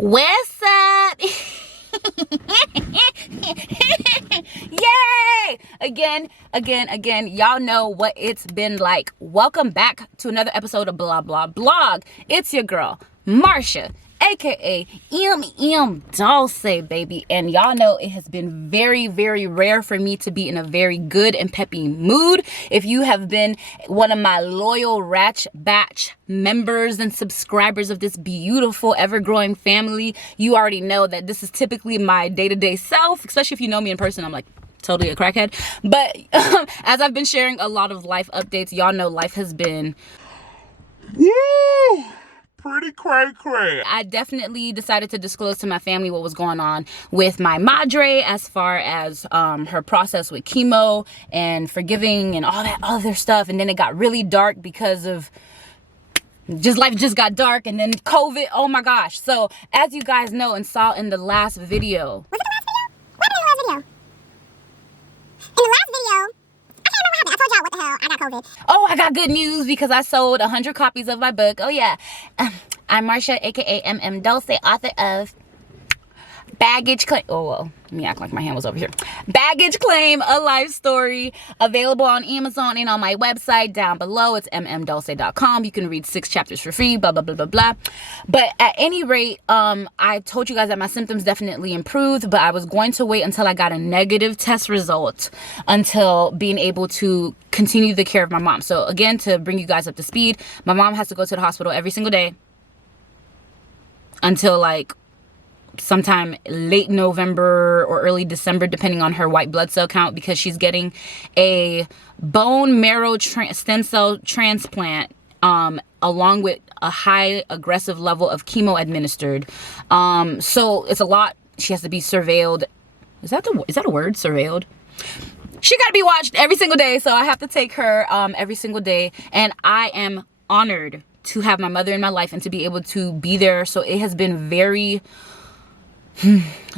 What's up? Yay! Again, y'all know what it's been like. Welcome back to another episode of Blah Blah Blog. It's your girl, Marsha, aka Dulce, baby. And y'all know it has been very, very rare for me to be in a very good and peppy mood. If you have been one of my loyal Ratch Batch members and subscribers of this beautiful, ever-growing family, you already know that this is typically my day-to-day self, especially if you know me in person. I'm like totally a crackhead. But as I've been sharing a lot of life updates, y'all know life has been pretty cray. I definitely decided to disclose to my family what was going on with my madre as far as her process with chemo and forgiving and all that other stuff. And then it got really dark because of life just got dark, and then COVID. Oh my gosh. So as you guys know and saw in the last video. Was it the last video? What happened in the last video? In the last video, I can't remember what happened. I told y'all what the hell, I got COVID. Oh, I got good news because I sold 100 copies of my book. Oh yeah. I'm Marsha, aka Dulce, author of Baggage Claim. Oh, well, let me act like my hand was over here. Baggage Claim, a life story, available on Amazon and on my website down below. It's mmdulce.com. You can read 6 chapters for free, blah, blah, blah, blah, blah. But at any rate, I told you guys that my symptoms definitely improved, but I was going to wait until I got a negative test result until being able to continue the care of my mom. So again, to bring you guys up to speed, my mom has to go to the hospital every single day until like sometime late November or early December, depending on her white blood cell count, because she's getting bone marrow stem cell transplant along with a high aggressive level of chemo administered. So it's a lot. She has to be surveilled. Is that a word? Surveilled? She got to be watched every single day. So I have to take her every single day. And I am honored to have my mother in my life and to be able to be there. So it has been very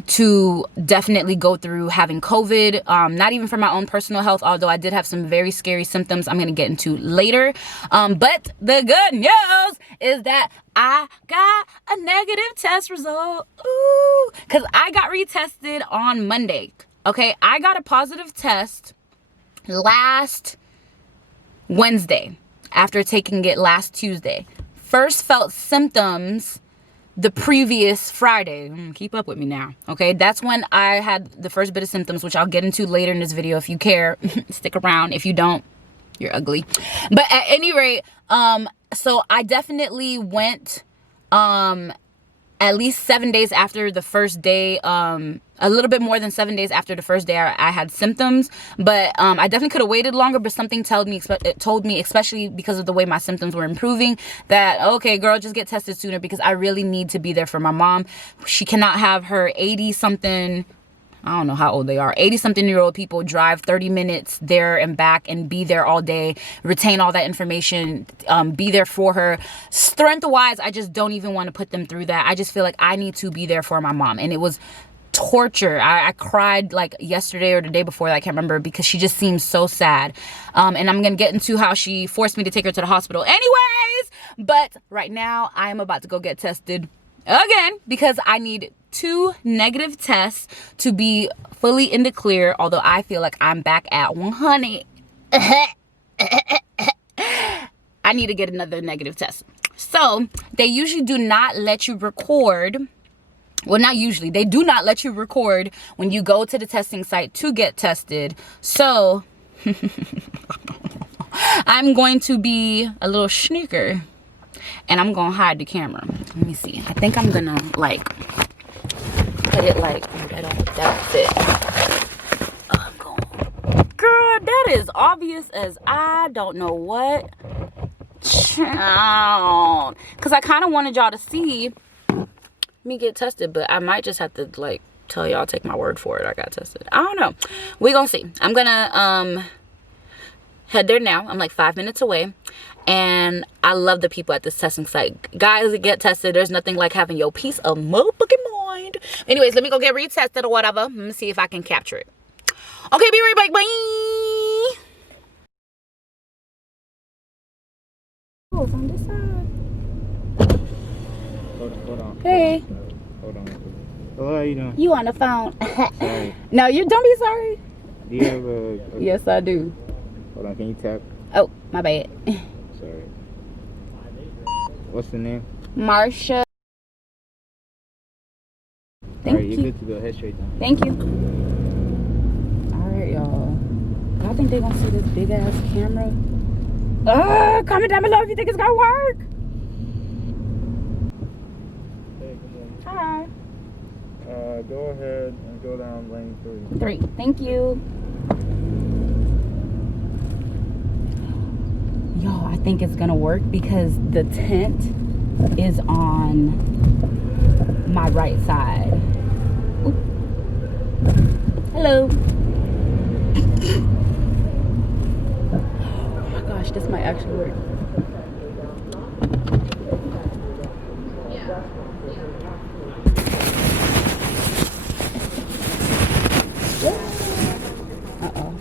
to definitely go through having COVID, not even for my own personal health, although I did have some very scary symptoms I'm going to get into later. But the good news is that I got a negative test result. Ooh, because I got retested on Monday. Okay, I got a positive test last Wednesday after taking it last Tuesday. First felt symptoms the previous Friday. Keep up with me now. Okay, that's when I had the first bit of symptoms, which I'll get into later in this video. If you care, stick around. If you don't, you're ugly. But at any rate, so I definitely went at least 7 days after the first day, a little bit more than 7 days after the first day I had symptoms. But I definitely could have waited longer, but something told me, especially because of the way my symptoms were improving, that, okay, girl, just get tested sooner, because I really need to be there for my mom. She cannot have her 80-something, I don't know how old they are, 80-something-year-old people drive 30 minutes there and back and be there all day, retain all that information, be there for her. Strength-wise, I just don't even want to put them through that. I just feel like I need to be there for my mom. And it was torture. I cried like yesterday or the day before, I can't remember, because she just seems so sad. And I'm going to get into how she forced me to take her to the hospital anyways. But right now, I am about to go get tested again because I need 2 negative tests to be fully in the clear, although I feel like I'm back at 100. I need to get another negative test. So they usually do not let you record. Well, not usually. They do not let you record when you go to the testing site to get tested. So I'm going to be a little sneaker and I'm going to hide the camera. Let me see. I think I'm going to like put it like, that's it. I'm going, girl, that is obvious as I don't know what. Child. Because I kind of wanted y'all to see me get tested, but I might just have to like tell y'all, take my word for it, I got tested. I don't know. We're gonna see. I'm gonna head there now. I'm like 5 minutes away, and I love the people at this testing site. Guys, get tested. There's nothing like having your peace of motherfucking mind. Anyways, let me go get retested or whatever. Let me see if I can capture it. Okay, be right back. Bye. Oh, it's on this side. Hold on. Hey. Hold on. Hello, how you doing? You on the phone. Sorry. No, you don't be sorry. Do you have a... Yes, I do. Hold on, can you tap? Oh, my bad. Sorry. What's the name? Marsha. Thank Alright, you. you're good to go. Head straight down. Thank you. Alright, y'all. I think they're gonna see this big ass camera. Comment down below if you think it's gonna work. Hey, good morning. Hi. Go ahead and go down lane 3. 3. Thank you. Y'all, I think it's gonna work because the tent is on my right side. Oop. Hello. Oh my gosh, this might actually work. Uh-oh.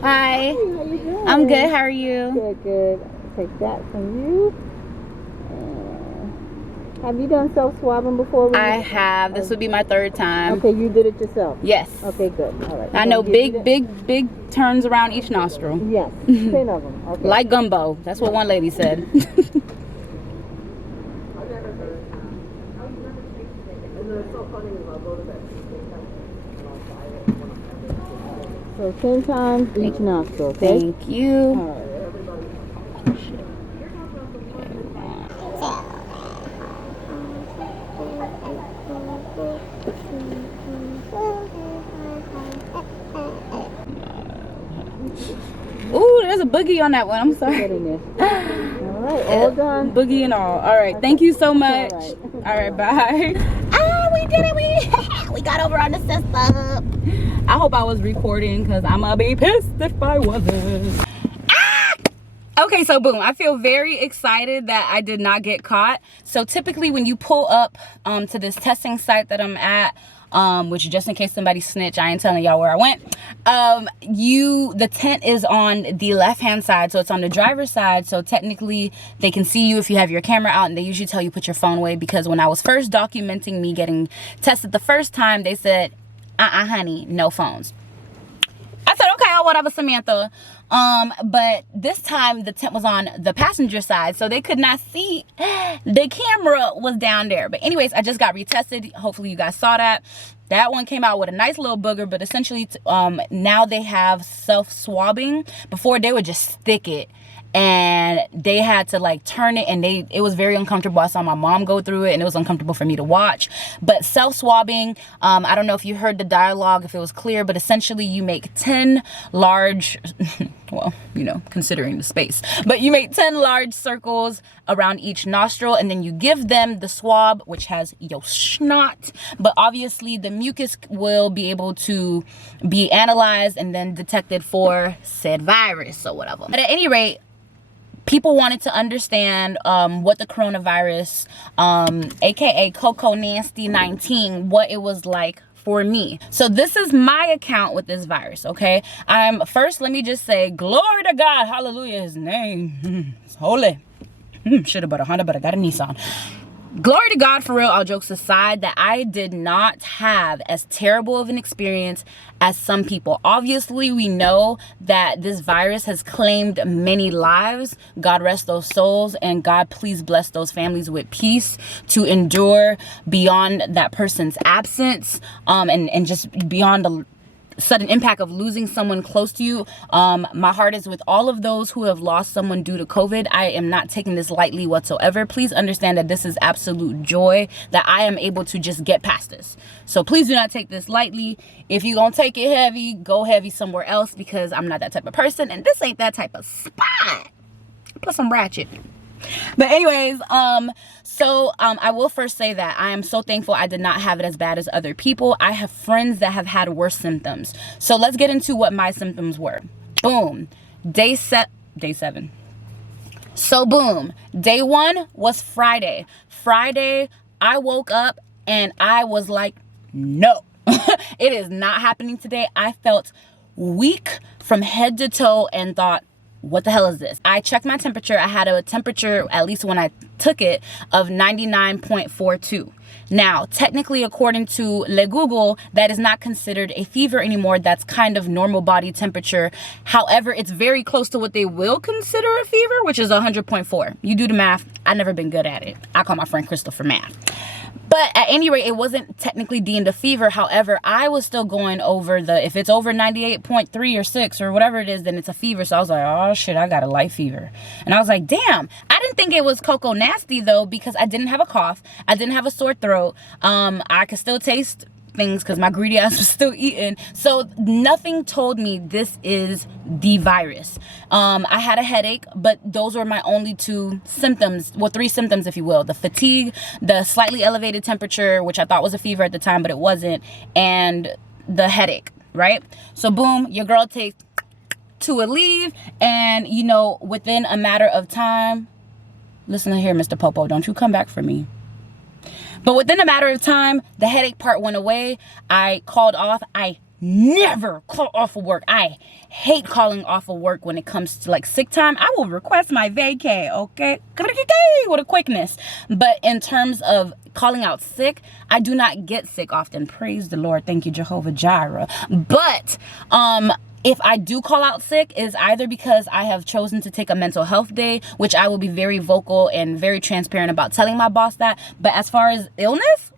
Hi. How you doing? I'm good. How are you? Good, good. Take that from you. Have you done self-swabbing before? I have. This would be my 3rd time. Okay, you did it yourself? Yes. Okay, good. All right. I know big turns around each nostril. Yes, 10 of them. Okay. Like gumbo. That's what one lady said. So 10 times each nostril, okay? Thank you. All right. Ooh, there's a boogie on that one. I'm Get sorry. in there. All right, all done. Boogie and all. All right. Thank you so much. All right. All right. Bye. We did it. We got over on the system. I hope I was recording because I'm going to be pissed if I wasn't. Okay, so boom, I feel very excited that I did not get caught. So typically when you pull up to this testing site that I'm at, which just in case somebody snitch, I ain't telling y'all where I went. The tent is on the left-hand side, so it's on the driver's side. So technically they can see you if you have your camera out, and they usually tell you put your phone away, because when I was first documenting me getting tested the first time, they said, honey, no phones. I said, okay, whatever, Samantha. But this time the tent was on the passenger side, so they could not see. The camera was down there. But anyways, I just got retested. Hopefully you guys saw that. That one came out with a nice little booger, but essentially now they have self-swabbing. Before they would just stick it, and they had to like turn it, and it was very uncomfortable. I saw my mom go through it, and it was uncomfortable for me to watch. But self-swabbing, I don't know if you heard the dialogue, if it was clear, but essentially you make 10 large well, you know, considering the space, but you make 10 large circles around each nostril, and then you give them the swab, which has your snot, but obviously the mucus will be able to be analyzed and then detected for said virus or whatever. But at any rate, people wanted to understand what the coronavirus, aka CoCoNasty 19, what it was like for me. So this is my account with this virus, okay? First, let me just say, glory to God, hallelujah, his name is holy. Should have bought a Honda, but I got a Nissan. Glory to God, for real, all jokes aside, that I did not have as terrible of an experience as some people. Obviously, we know that this virus has claimed many lives. God rest those souls, and God please bless those families with peace to endure beyond that person's absence, and just beyond the sudden impact of losing someone close to you. My heart is with all of those who have lost someone due to COVID. I am not taking this lightly whatsoever. Please understand that this is absolute joy that I am able to just get past this. So please do not take this lightly. If you're gonna take it heavy, go heavy somewhere else, because I'm not that type of person, and this ain't that type of spot. Plus I'm ratchet. But anyways, I will first say that I am so thankful I did not have it as bad as other people. I have friends that have had worse symptoms. So let's get into what my symptoms were. Boom. Day 7. So boom. Day 1 was Friday. Friday, I woke up and I was like, no, it is not happening today. I felt weak from head to toe and thought, what the hell is this? I checked my temperature. I had a temperature, at least when I took it, of 99.42. Now, technically, according to Le Google, that is not considered a fever anymore. That's kind of normal body temperature. However, it's very close to what they will consider a fever, which is 100.4. You do the math. I've never been good at it. I call my friend Crystal for math. But at any rate, it wasn't technically deemed a fever. However, I was still going over if it's over 98.3 or 6 or whatever it is, then it's a fever. So I was like, oh shit, I got a light fever. And I was like, damn. I didn't think it was CoCoNasty though, because I didn't have a cough. I didn't have a sore throat. I could still taste things because my greedy ass was still eating. So nothing told me this is the virus. I had a headache, but those were my only 2 symptoms, well, 3 symptoms if you will: the fatigue, the slightly elevated temperature, which I thought was a fever at the time but it wasn't, and the headache, right? So boom, your girl takes to a leave, and you know, within a matter of time, listen here, Mr. Popo, don't you come back for me. But within a matter of time, the headache part went away. I called off. I never call off of work. I hate calling off of work when it comes to like sick time. I will request my vacay, okay? With a quickness. But in terms of calling out sick, I do not get sick often. Praise the Lord. Thank you, Jehovah Jireh. But if I do call out sick, is either because I have chosen to take a mental health day, which I will be very vocal and very transparent about telling my boss that. But as far as illness,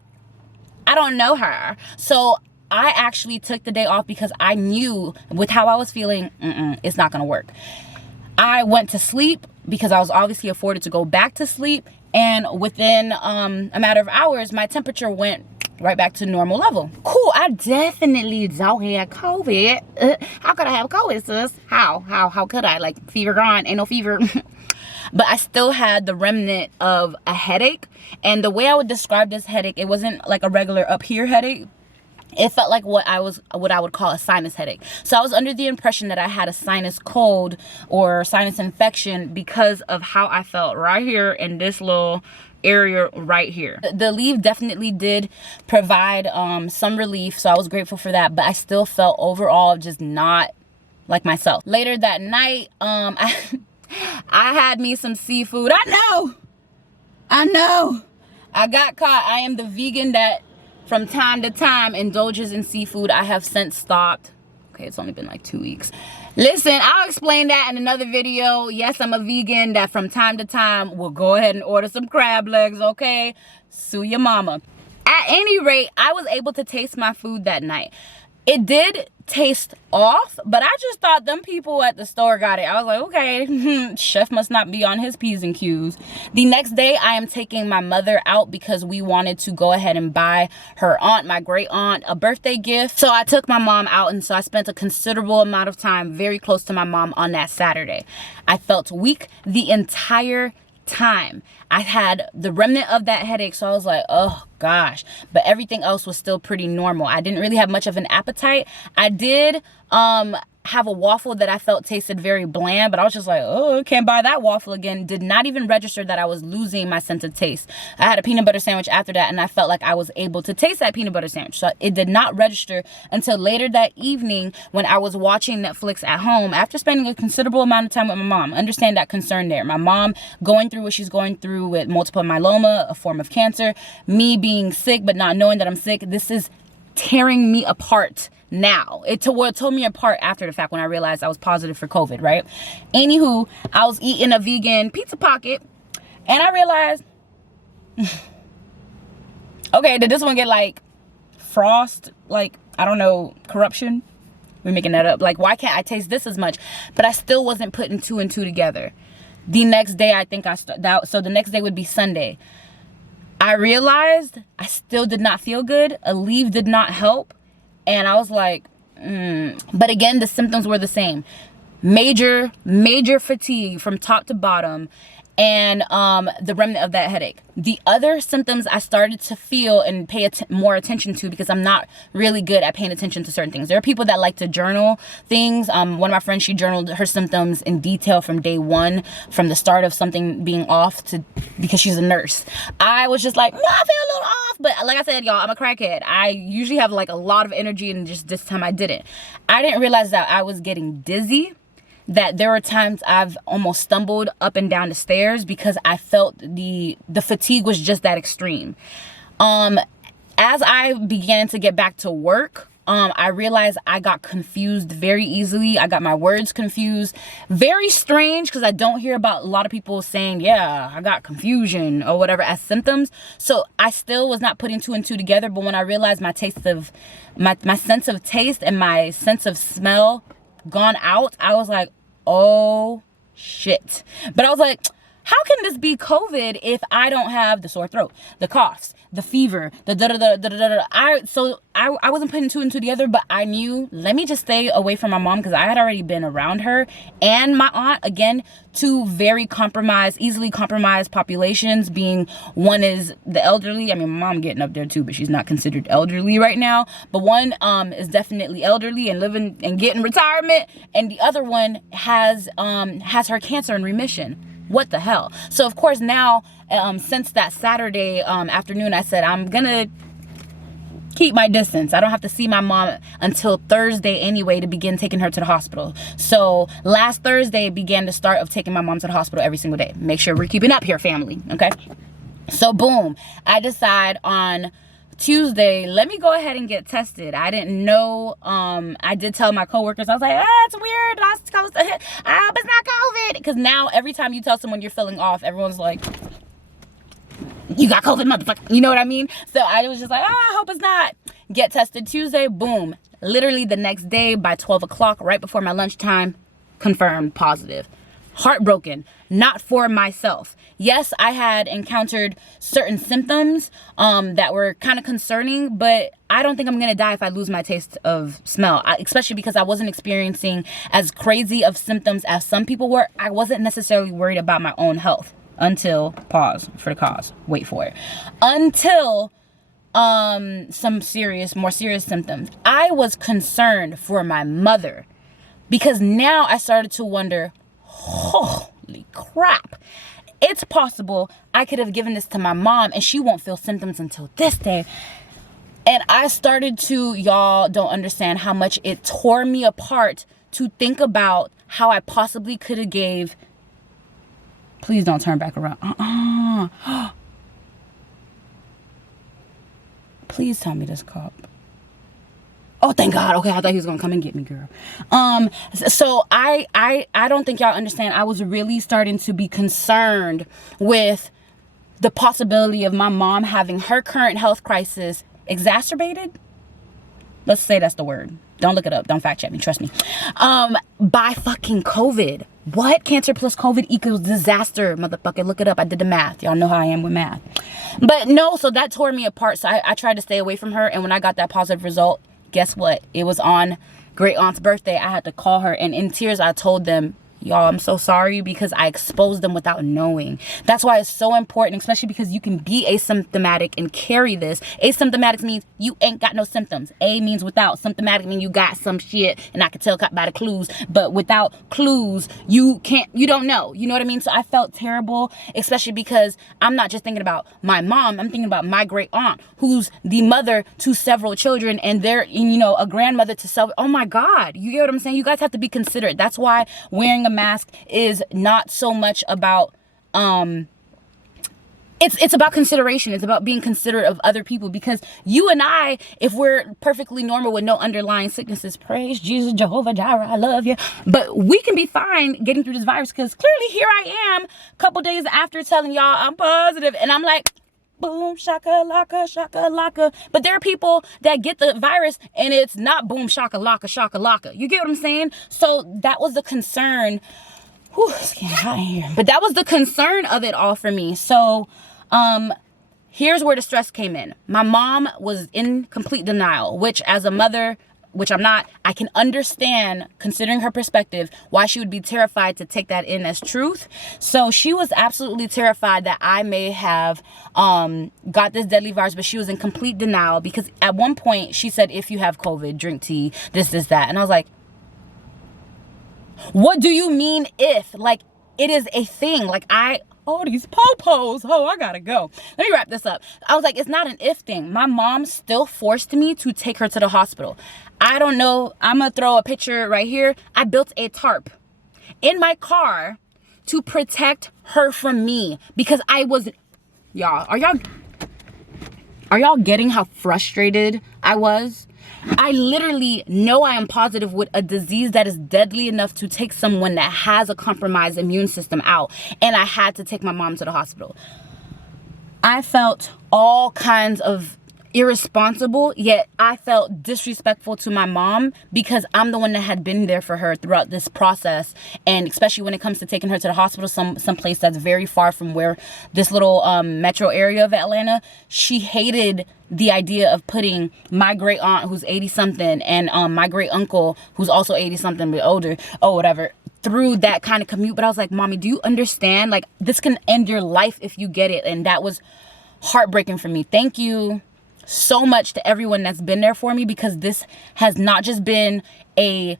I don't know her. So I actually took the day off because I knew with how I was feeling, it's not going to work. I went to sleep because I was obviously afforded to go back to sleep. And within a matter of hours, my temperature went right back to normal level. Cool, I definitely don't have COVID. How could I have COVID, sis? How could I? Like, fever gone, ain't no fever. But I still had the remnant of a headache. And the way I would describe this headache, it wasn't like a regular up here headache. It felt like what I would call a sinus headache. So I was under the impression that I had a sinus cold or sinus infection because of how I felt right here in this little area right here. The leave definitely did provide some relief, so I was grateful for that, but I still felt overall just not like myself. Later that night, I had me some seafood. I know I got caught. I am the vegan that from time to time indulges in seafood. I have since stopped. Okay, it's only been like 2 weeks. Listen, I'll explain that in another video. Yes, I'm a vegan that from time to time will go ahead and order some crab legs, okay? Sue your mama. At any rate, I was able to taste my food that night. It did taste off, but I just thought them people at the store got it. I was like, okay, chef must not be on his P's and Q's. The next day, I am taking my mother out because we wanted to go ahead and buy her aunt, my great aunt, a birthday gift. So I took my mom out, and so I spent a considerable amount of time very close to my mom on that Saturday. I felt weak the entire time. I had the remnant of that headache, so I was like, oh gosh, but everything else was still pretty normal. I didn't really have much of an appetite. I did have a waffle that I felt tasted very bland, but I was just like, oh, can't buy that waffle again. Did not even register that I was losing my sense of taste. I had a peanut butter sandwich after that, and I felt like I was able to taste that peanut butter sandwich. So it did not register until later that evening when I was watching Netflix at home after spending a considerable amount of time with my mom. Understand that concern there. My mom going through what she's going through with multiple myeloma, a form of cancer, me being sick but not knowing that I'm sick. This is tearing me apart now. It tore me apart after the fact when I realized I was positive for COVID, right? Anywho, I was eating a vegan pizza pocket and I realized, okay, did this one get like frost? Like, I don't know, corruption? We're making that up. Like, why can't I taste this as much? But I still wasn't putting 2 and 2 together. The next day, I think so the next day would be Sunday. I realized I still did not feel good. A leave did not help. And I was like, But again, the symptoms were the same. Major fatigue from top to bottom, and the remnant of that headache. The other symptoms I started to feel and pay more attention to, because I'm not really good at paying attention to certain things. There are people that like to journal things. One of my friends, she journaled her symptoms in detail from day one, from the start of something being off to, because she's a nurse. I was just like, no, I feel a little off. But like I said, y'all, I'm a crackhead. I usually have like a lot of energy, and just this time I didn't. I didn't realize that I was getting dizzy, that there were times I've almost stumbled up and down the stairs because I felt the fatigue was just that extreme. As I began to get back to work, I realized I got confused very easily. I got my words confused. Very strange, because I don't hear about a lot of people saying, yeah, I got confusion or whatever as symptoms. So I still was not putting two and two together. But when I realized my sense of taste and my sense of smell gone out, I was like, oh shit. But I was like, how can this be COVID if I don't have the sore throat, the coughs, the fever, the da-da-da-da-da-da? I wasn't putting two and two together, but I knew, let me just stay away from my mom, because I had already been around her and my aunt, again, two very easily compromised populations, being one is the elderly. I mean, my mom getting up there too, but she's not considered elderly right now. But one is definitely elderly and living and getting retirement, and the other one has her cancer in remission. What the hell? So of course now, since that Saturday afternoon, I said I'm gonna keep my distance. I don't have to see my mom until Thursday anyway to begin taking her to the hospital. So last Thursday began the start of taking my mom to the hospital every single day. Make sure we're keeping up here, family. Okay. So boom, I decide on Tuesday, let me go ahead and get tested. I didn't know. I did tell my coworkers, I was like, it's weird. I hope it's not COVID. Because now every time you tell someone you're feeling off, everyone's like, you got COVID, motherfucker. You know what I mean? So I was just like, I hope it's not. Get tested Tuesday, boom. Literally the next day by 12 o'clock, right before my lunchtime, confirmed positive. Heartbroken, not for myself. Yes, I had encountered certain symptoms that were kind of concerning, but I don't think I'm gonna die if I lose my taste of smell, especially because I wasn't experiencing as crazy of symptoms as some people were. I wasn't necessarily worried about my own health until, pause for the cause, wait for it, until some more serious symptoms. I was concerned for my mother, because now I started to wonder, holy crap, it's possible I could have given this to my mom and she won't feel symptoms until this day. And I started to, y'all don't understand how much it tore me apart to think about how I possibly could have gave, please don't turn back around. Please tell me this cop. Oh, thank God. Okay, I thought he was gonna come and get me, girl. So I don't think y'all understand. I was really starting to be concerned with the possibility of my mom having her current health crisis exacerbated. Let's say that's the word. Don't look it up. Don't fact check me. Trust me. By fucking COVID. What? Cancer plus COVID equals disaster, motherfucker. Look it up. I did the math. Y'all know how I am with math. But no, so that tore me apart. So I tried to stay away from her. And when I got that positive result, guess what? It was on great aunt's birthday. I had to call her, and in tears I told them, y'all, I'm so sorry, because I exposed them without knowing. That's why it's so important, especially because you can be asymptomatic and carry this. Asymptomatic means you ain't got no symptoms. A means without. Symptomatic means you got some shit, and I could tell by the clues. But without clues, you don't know. You know what I mean? So I felt terrible, especially because I'm not just thinking about my mom. I'm thinking about my great aunt, who's the mother to several children, and they're, a grandmother to several. Oh my God. You get what I'm saying? You guys have to be considerate. That's why wearing a mask is not so much about it's about consideration. It's about being considerate of other people, because you and I, if we're perfectly normal with no underlying sicknesses, praise Jesus, Jehovah Jireh, I love you, but we can be fine getting through this virus, because clearly here I am a couple days after telling y'all I'm positive, and I'm like, boom shakalaka shakalaka. But there are people that get the virus and it's not boom shakalaka shakalaka. You get what I'm saying? So that was the concern. Whew, it's getting hot in here. But that was the concern of it all for me. So here's where the stress came in. My mom was in complete denial, which as a mother, which I'm not, I can understand, considering her perspective, why she would be terrified to take that in as truth. So she was absolutely terrified that I may have got this deadly virus, but she was in complete denial, because at one point she said, if you have COVID, drink tea, this, that. And I was like, what do you mean if? Like, it is a thing. Like, oh, these po-pos. Oh, I gotta go. Let me wrap this up. I was like, it's not an if thing. My mom still forced me to take her to the hospital. I don't know. I'm gonna throw a picture right here. I built a tarp. in my car to protect her from me because I was, y'all, are y'all getting how frustrated I was? I literally know I am positive with a disease that is deadly enough to take someone that has a compromised immune system out, and I had to take my mom to the hospital. I felt all kinds of irresponsible, yet I felt disrespectful to my mom because I'm the one that had been there for her throughout this process, and especially when it comes to taking her to the hospital, some place that's very far from where this little metro area of Atlanta. She hated the idea of putting my great aunt who's 80 something and my great uncle who's also 80 something but older or whatever through that kind of commute. But I was like, mommy, do you understand? Like, this can end your life if you get it. And that was heartbreaking for me. Thank you so much to everyone that's been there for me, because this has not just been a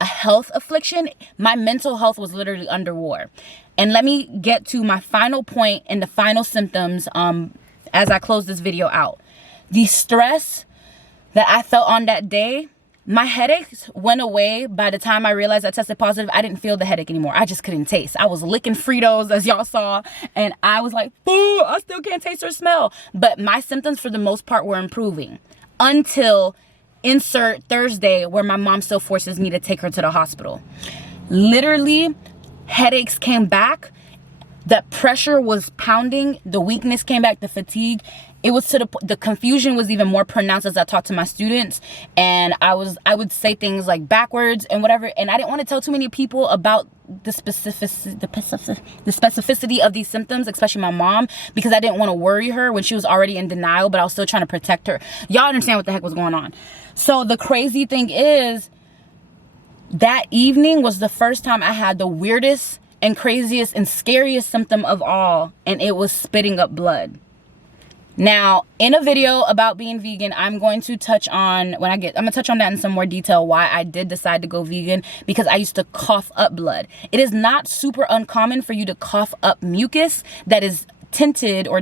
health affliction. My mental health was literally under war. And let me get to my final point and the final symptoms as I close this video out. The stress that I felt on that day, my headaches went away by the time I realized I tested positive. I didn't feel the headache anymore. I just couldn't taste. I was licking Fritos, as y'all saw, and I was like, "Boo, I still can't taste or smell." But my symptoms for the most part were improving until insert Thursday, where my mom still forces me to take her to the hospital. Literally, headaches came back. The pressure was pounding. The weakness came back, the fatigue. It was to the confusion was even more pronounced as I talked to my students, and I would say things like backwards and whatever, and I didn't want to tell too many people about the specificity of these symptoms, especially my mom, because I didn't want to worry her when she was already in denial, but I was still trying to protect her. Y'all understand what the heck was going on. So the crazy thing is, that evening was the first time I had the weirdest and craziest and scariest symptom of all, and it was spitting up blood. Now, in a video about being vegan, I'm going to touch on, I'm gonna touch on that in some more detail, why I did decide to go vegan, because I used to cough up blood. It is not super uncommon for you to cough up mucus that is tinted or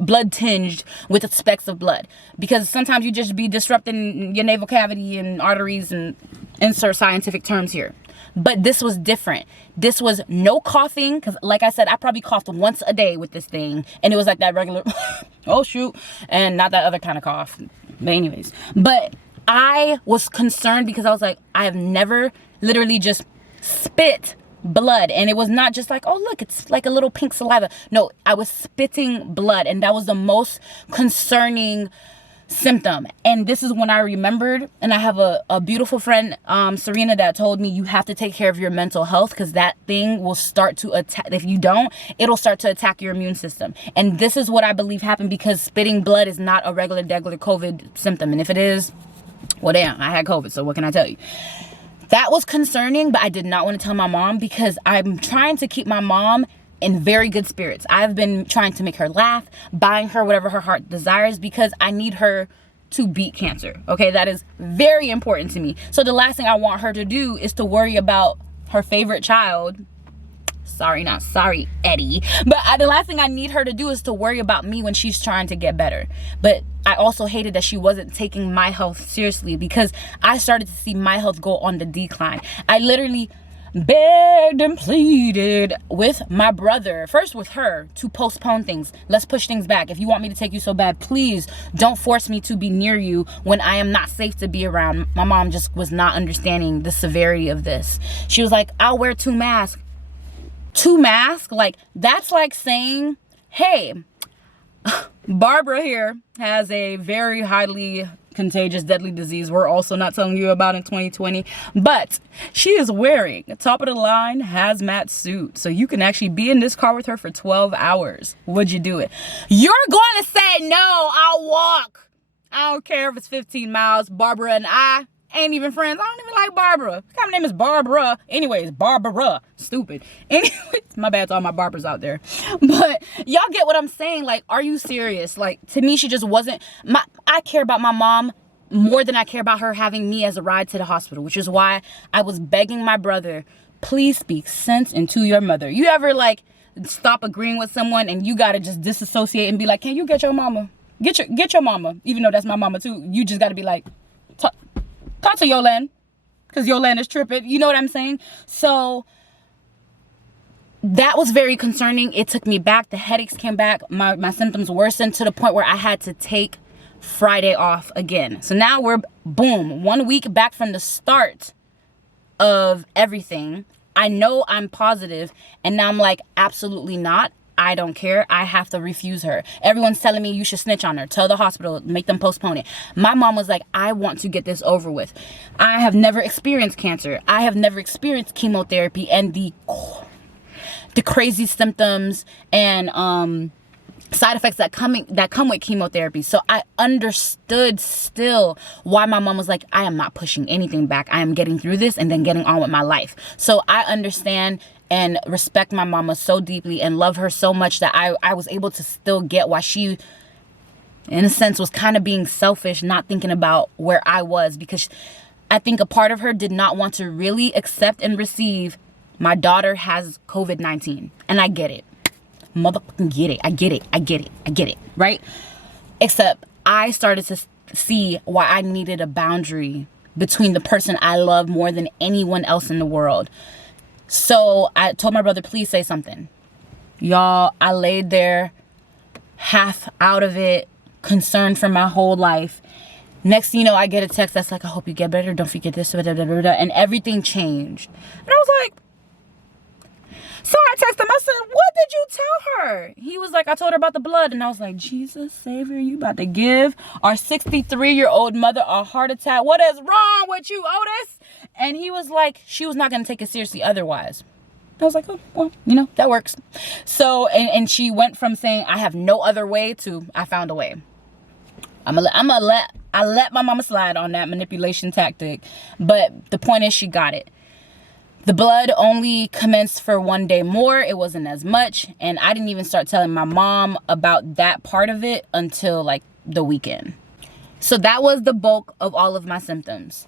blood tinged with specks of blood, because sometimes you just be disrupting your naval cavity and arteries, and insert scientific terms here. But this was different. This was no coughing, because like I said, I probably coughed once a day with this thing, and it was like that regular oh shoot, and not that other kind of cough. But anyways, but I was concerned because I was like, I have never literally just spit blood, and it was not just like, oh look, it's like a little pink saliva. No, I was spitting blood, and that was the most concerning symptom. And this is when I remembered, and I have a beautiful friend, Serena, that told me, you have to take care of your mental health, because that thing will start to attack. If you don't, it'll start to attack your immune system. And this is what I believe happened, because spitting blood is not a regular COVID symptom, and if it is, well damn, I had COVID, so what can I tell you? That was concerning, but I did not want to tell my mom, because I'm trying to keep my mom in very good spirits. I've been trying to make her laugh, buying her whatever her heart desires, because I need her to beat cancer. Okay, that is very important to me. So the last thing I want her to do is to worry about her favorite child. Sorry, not sorry, Eddie. But the last thing I need her to do is to worry about me when she's trying to get better. But I also hated that she wasn't taking my health seriously, because I started to see my health go on the decline. I literally begged and pleaded with my brother, first with her, to postpone things. Let's push things back. If you want me to take you so bad, please don't force me to be near you when I am not safe to be around. My mom just was not understanding the severity of this. She was like, I'll wear 2 masks. 2 masks? Like, that's like saying, hey, Barbara here has a very highly contagious, deadly disease we're also not telling you about in 2020, but she is wearing a top of the line hazmat suit, so you can actually be in this car with her for 12 hours. Would you do it? You're going to say, no, I'll walk. I don't care if it's 15 miles. Barbara and I ain't even friends. I don't even like Barbara. What kind of name is Barbara? Anyways, Barbara. Stupid. Anyways, my bad to all my Barbaras out there. But y'all get what I'm saying. Like, are you serious? Like, to me, she just wasn't. I care about my mom more than I care about her having me as a ride to the hospital, which is why I was begging my brother, please speak sense into your mother. You ever, like, stop agreeing with someone and you got to just disassociate and be like, can you get your mama? Get your mama. Even though that's my mama, too. You just got to be like, talk to Yolanda, because Yolanda is tripping. You know what I'm saying? So that was very concerning. It took me back. The headaches came back. My symptoms worsened to the point where I had to take Friday off again. So now we're, boom, 1 week back from the start of everything. I know I'm positive, and now I'm like, absolutely not. I don't care. I have to refuse her. Everyone's telling me you should snitch on her. Tell the hospital, make them postpone it. My mom was like, I want to get this over with. I have never experienced cancer. I have never experienced chemotherapy and the crazy symptoms and side effects that come with chemotherapy. So I understood still why my mom was like, I am not pushing anything back. I am getting through this and then getting on with my life. So I understand and respect my mama so deeply and love her so much that I was able to still get why she, in a sense, was kind of being selfish, not thinking about where I was, because I think a part of her did not want to really accept and receive my daughter has COVID-19. And I get it. Motherfucking get it. I get it. Right? Except I started to see why I needed a boundary between the person I love more than anyone else in the world. So I told my brother, please say something. Y'all, I laid there half out of it, concerned for my whole life. Next thing you know, I get a text that's like, I hope you get better. Don't forget this. And everything changed. And I was like, so I texted him. I said, what did you tell her? He was like, I told her about the blood. And I was like, Jesus, Savior, you about to give our 63-year-old mother a heart attack. What is wrong with you, Otis? And he was like, she was not going to take it seriously otherwise. I was like, oh, well, that works. So, and she went from saying, I have no other way to, I found a way. I let my mama slide on that manipulation tactic. But the point is, she got it. The blood only commenced for 1 day more. It wasn't as much. And I didn't even start telling my mom about that part of it until like the weekend. So that was the bulk of all of my symptoms.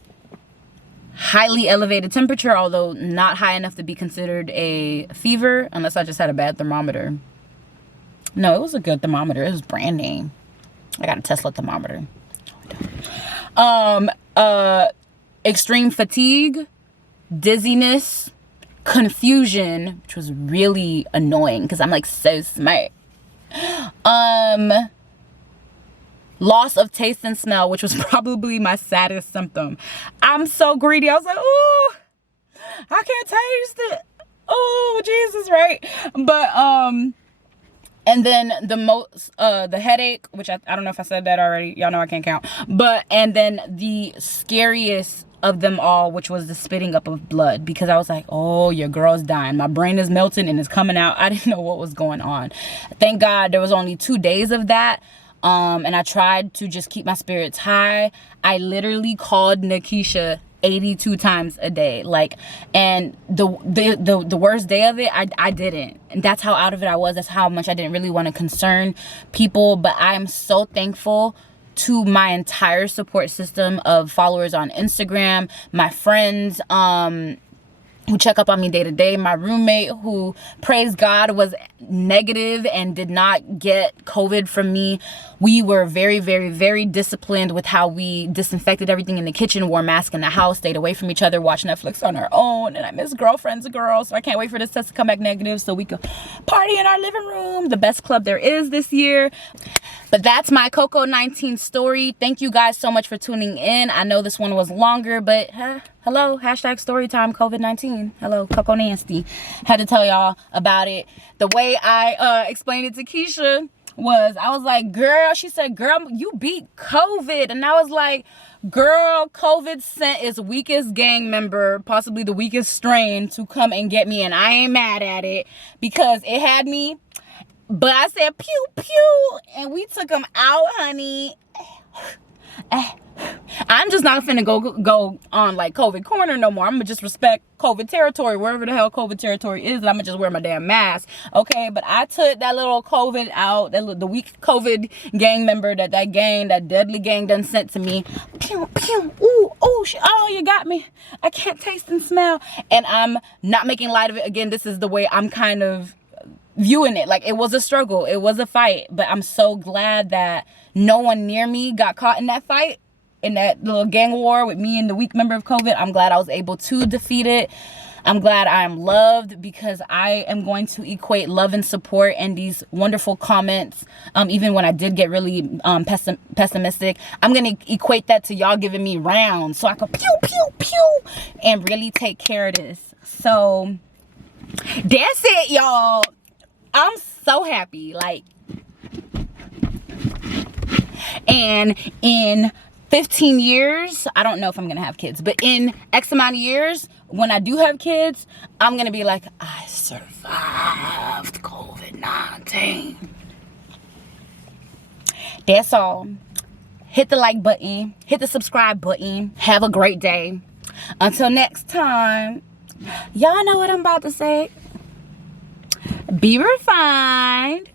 Highly elevated temperature, although not high enough to be considered a fever, unless I just had a bad thermometer. No, it was a good thermometer. It was brand name. I got a Tesla thermometer. Extreme fatigue, dizziness, confusion, which was really annoying because I'm like so smart. Loss of taste and smell, which was probably my saddest symptom. I'm so greedy. I was like, ooh, I can't taste it. Oh, Jesus, right? But and then the headache, which I don't know if I said that already. Y'all know I can't count. And then the scariest of them all, which was the spitting up of blood, because I was like, oh, your girl's dying. My brain is melting and it's coming out. I didn't know what was going on. Thank God there was only 2 days of that. And I tried to just keep my spirits high. I literally called Nikisha 82 times a day. And the worst day of it, I didn't. And that's how out of it I was. That's how much I didn't really want to concern people. But I am so thankful to my entire support system of followers on Instagram, my friends, who check up on me day to day, my roommate who, praise God, was negative and did not get COVID from me. We were very, very, very disciplined with how we disinfected everything in the kitchen, wore masks in the house, stayed away from each other, watched Netflix on our own. And I miss girlfriends and girls, so I can't wait for this test to come back negative so we could party in our living room, the best club there is this year. But that's my CoCo-19 story. Thank you guys so much for tuning in. I know this one was longer, but hello, hashtag storytime COVID-19. Hello, CoCoNasty. Had to tell y'all about it. The way I explained it to Keisha was, I was like, girl, she said, girl, you beat COVID. And I was like, girl, COVID sent its weakest gang member, possibly the weakest strain, to come and get me. And I ain't mad at it because it had me. But I said, pew, pew. And we took him out, honey. I'm just not finna go on like COVID corner no more. I'm gonna just respect COVID territory, wherever the hell COVID territory is, and I'm gonna just wear my damn mask, okay? But I took that little COVID out, the weak COVID gang member that deadly gang done sent to me. Pew, pew, ooh, oh, you got me. I can't taste and smell. And I'm not making light of it. Again, this is the way I'm kind of viewing it. Like, it was a struggle, it was a fight, but I'm so glad that no one near me got caught in that fight, in that little gang war with me and the weak member of COVID. I'm glad I was able to defeat it. I'm glad I am loved, because I am going to equate love and support and these wonderful comments, even when I did get really pessimistic. I'm going to equate that to y'all giving me rounds so I can pew, pew, pew, and really take care of this. So that's it, y'all. I'm so happy. Like, and in 15 years, I don't know if I'm gonna have kids, but in X amount of years, when I do have kids, I'm gonna be like, I survived COVID-19. That's all. Hit the like button, hit the subscribe button. Have a great day. Until next time, y'all know what I'm about to say. Be refined,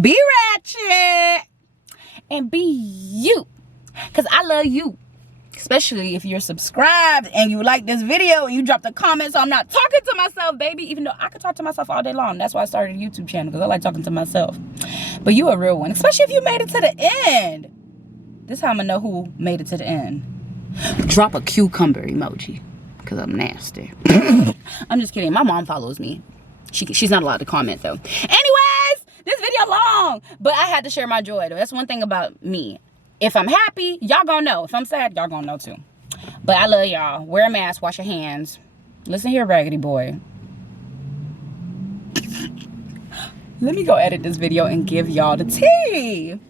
be ratchet, and be you, because I love you. Especially if you're subscribed and you like this video and you dropped a comment. So I'm not talking to myself, baby, even though I could talk to myself all day long. That's why I started a YouTube channel, because I like talking to myself. But you a real one, especially if you made it to the end. This is how I'm gonna know who made it to the end. Drop a cucumber emoji, because I'm nasty. I'm just kidding. My mom follows me. She's not allowed to comment though. Anyways, this video long, but I had to share my joy though. That's one thing about me. If I'm happy, y'all gonna know. If I'm sad, y'all gonna know too. But I love y'all. Wear a mask, wash your hands. Listen here, raggedy boy. Let me go edit this video and give y'all the tea.